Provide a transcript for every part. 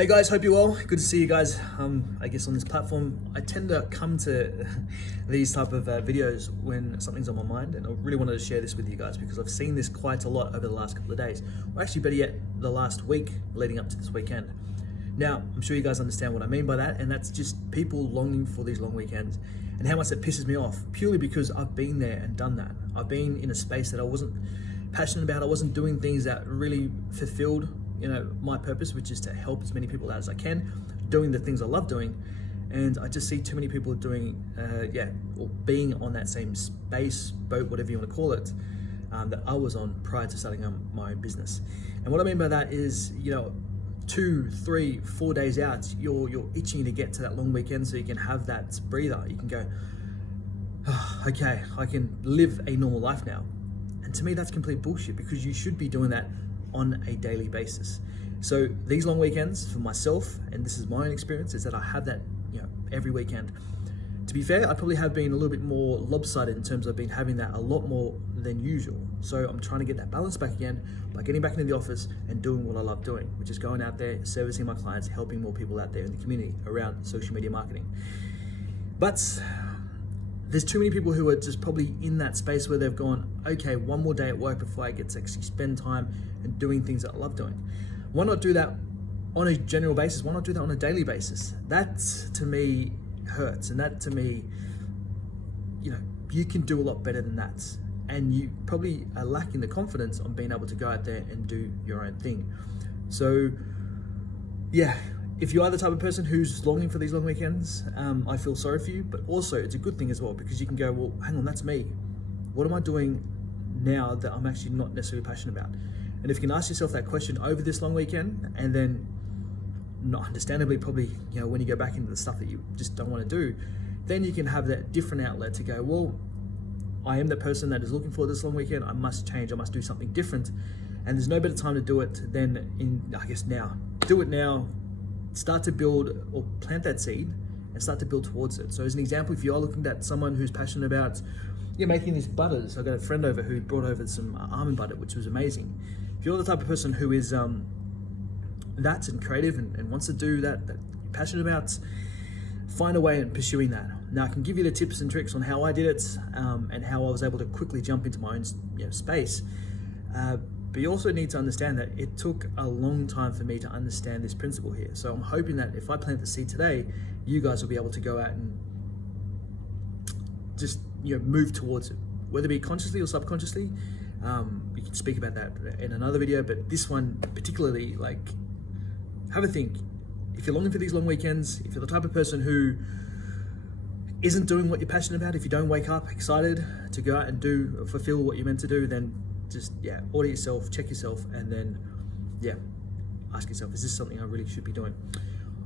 Hey guys, hope you're well. Good to see you guys. I guess on this platform, I tend to come to these type of videos when something's on my mind, and I really wanted to share this with you guys because I've seen this quite a lot over the last couple of days, or actually better yet, the last week leading up to this weekend. Now, I'm sure you guys understand what I mean by that, and that's just people longing for these long weekends and how much that pisses me off, purely because I've been there and done that. I've been in a space that I wasn't passionate about. I wasn't doing things that really fulfilled my purpose, which is to help as many people out as I can, doing the things I love doing. And I just see too many people doing, or being on that same space, boat, whatever you want to call it, that I was on prior to starting my own business. And what I mean by that is, 2, 3, 4 days out, you're itching to get to that long weekend so you can have that breather. You can go, oh, okay, I can live a normal life now. And to me, that's complete bullshit, because you should be doing that on a daily basis. So these long weekends for myself, and this is my own experience, is that I have that every weekend. To be fair, I probably have been a little bit more lopsided in terms of been having that a lot more than usual. So I'm trying to get that balance back again by getting back into the office and doing what I love doing, which is going out there, servicing my clients, helping more people out there in the community around social media marketing. But there's too many people who are just probably in that space where they've gone, okay, one more day at work before I get to actually spend time and doing things that I love doing. Why not do that on a general basis? Why not do that on a daily basis? That to me hurts, and that to me, you can do a lot better than that. And you probably are lacking the confidence on being able to go out there and do your own thing. So yeah, if you are the type of person who's longing for these long weekends, I feel sorry for you, but also it's a good thing as well, because you can go, well, hang on, that's me. What am I doing now that I'm actually not necessarily passionate about? And if you can ask yourself that question over this long weekend, and then not understandably probably, when you go back into the stuff that you just don't want to do, then you can have that different outlet to go, well, I am the person that is looking for this long weekend. I must change, I must do something different. And there's no better time to do it than now. Do it now. Start to build or plant that seed and start to build towards it. So as an example, if you are looking at someone who's passionate about making these butters, I got a friend over who brought over some almond butter, which was amazing. If you're the type of person who is that and creative and wants to do that you're passionate about, find a way in pursuing that. Now I can give you the tips and tricks on how I did it, and how I was able to quickly jump into my own space. But you also need to understand that it took a long time for me to understand this principle here. So I'm hoping that if I plant the seed today, you guys will be able to go out and just move towards it, whether it be consciously or subconsciously. We can speak about that in another video, but this one particularly, have a think. If you're longing for these long weekends, if you're the type of person who isn't doing what you're passionate about, if you don't wake up excited to go out and fulfill what you're meant to do, then just audit yourself, check yourself, and then ask yourself, is this something I really should be doing?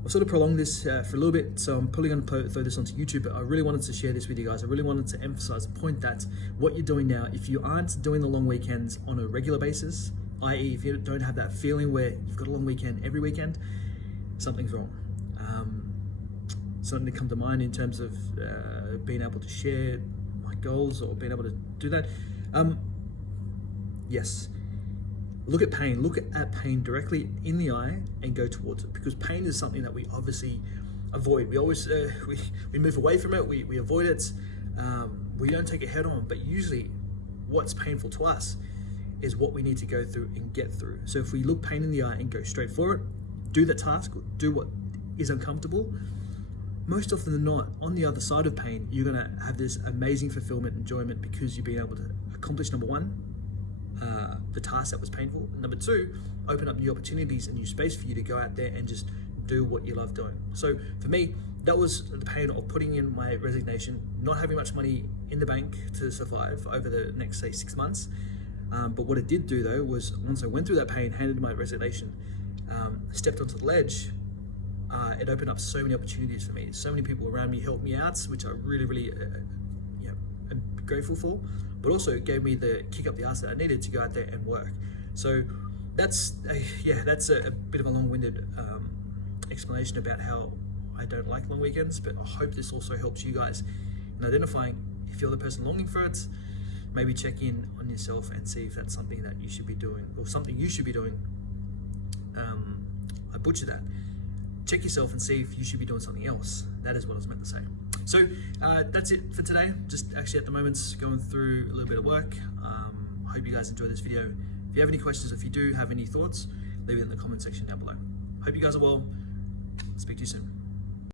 I've sort of prolonged this for a little bit, so I'm probably going to throw this onto YouTube, but I really wanted to share this with you guys. I really wanted to emphasize the point that what you're doing now, if you aren't doing the long weekends on a regular basis, i.e. if you don't have that feeling where you've got a long weekend every weekend, something's wrong. Something to come to mind in terms of being able to share my goals or being able to do that. Yes, look at pain directly in the eye and go towards it, because pain is something that we obviously avoid. We always we move away from it, we avoid it, we don't take it head on. But usually what's painful to us is what we need to go through and get through. So if we look pain in the eye and go straight for it, do the task, or do what is uncomfortable, most often than not, on the other side of pain, you're going to have this amazing fulfillment, enjoyment, because you've been able to accomplish, number one, the task that was painful, and number two, open up new opportunities and new space for you to go out there and just do what you love doing. So for me, that was the pain of putting in my resignation, not having much money in the bank to survive over the next, say, 6 months. But what it did do, though, was once I went through that pain, handed my resignation, stepped onto the ledge, it opened up so many opportunities for me. So many people around me helped me out, which I really, really am grateful for. But also it gave me the kick up the arse that I needed to go out there and work. So that's a bit of a long-winded explanation about how I don't like long weekends, but I hope this also helps you guys in identifying if you're the person longing for it. Maybe check in on yourself and see if that's something that you should be doing, or something you should be doing. I butchered that. check yourself and see if you should be doing something else. That is what I was meant to say. So that's it for today. Just actually at the moment going through a little bit of work. Hope you guys enjoyed this video. If you have any questions, if you do have any thoughts, leave it in the comment section down below. Hope you guys are well. Speak to you soon.